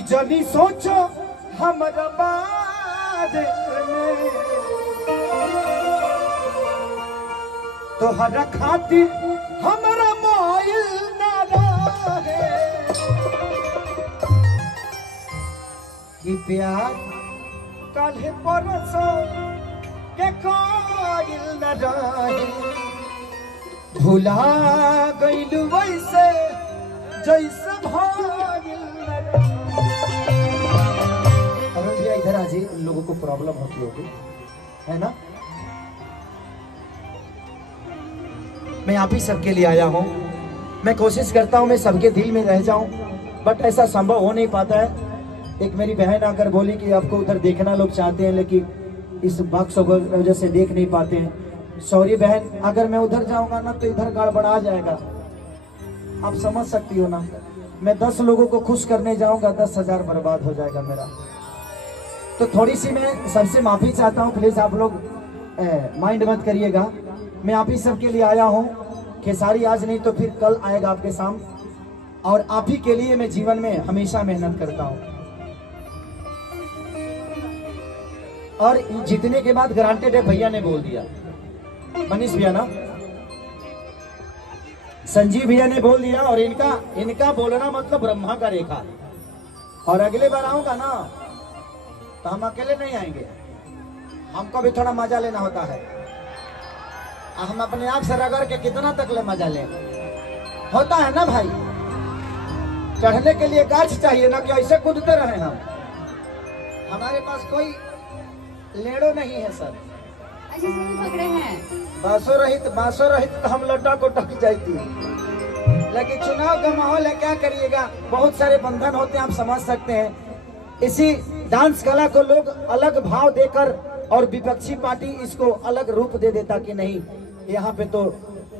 कि जनी सोचो हमरा बारे में तोहरा खातिर हमरा मोइल ना रहे कि प्यार काल्हे परसों के कोइल न रहे भुला गइल वैसे जैसे भइल न रहे। अरुण भैया इधर आ जाइए, उन लोगों को प्रॉब्लम होती होगी है ना। मैं आप ही सबके लिए आया हूँ। मैं कोशिश करता हूँ मैं सबके दिल में रह जाऊं, बट ऐसा संभव हो नहीं पाता है। एक मेरी बहन आकर बोली कि आपको उधर देखना लोग चाहते हैं लेकिन इस बक्स वजह से देख नहीं पाते हैं। सॉरी बहन, अगर मैं उधर जाऊंगा ना तो इधर गड़बड़ा जाएगा, आप समझ सकती हो ना। मैं 10 लोगों को खुश करने जाऊंगा, 10,000 बर्बाद हो जाएगा मेरा। तो थोड़ी सी मैं सबसे माफी चाहता हूँ, प्लीज आप लोग माइंड मत करिएगा। मैं आप ही सबके लिए आया हूँ। खेसारी आज नहीं तो फिर कल आएगा आपके सामने, और आप ही के लिए मैं जीवन में हमेशा मेहनत करता हूँ। और जीतने के बाद ग्रांटेड है, भैया ने बोल दिया, मनीष भैया ना, संजीव भैया ने बोल दिया, और इनका बोलना मतलब ब्रह्मा का रेखा। और अगले बार आऊंगा ना तो हम अकेले नहीं आएंगे, हमको भी थोड़ा मजा लेना होता है। हम अपने आप से रगड़ के कितना तक ले मजा ले होता है ना भाई। चढ़ने के लिए गाछ चाहिए ना कि ऐसे कूदते रहे हम। हमारे पास कोई लेड़ो नहीं है सर। पकड़े हैं बांसो रहित तो हम लटा को टक जाती। लेकिन चुनाव का माहौल है, क्या करिएगा, बहुत सारे बंधन होते हैं, आप समझ सकते हैं। इसी डांस कला को लोग अलग भाव देकर और विपक्षी पार्टी इसको अलग रूप दे देता कि नहीं यहाँ पे तो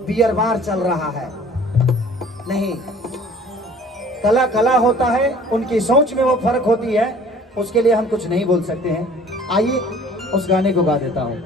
बियर बार चल रहा है। नहीं, कला कला होता है, उनकी सोच में वो फर्क होती है, उसके लिए हम कुछ नहीं बोल सकते हैं। आइए उस गाने को गा देता हूँ।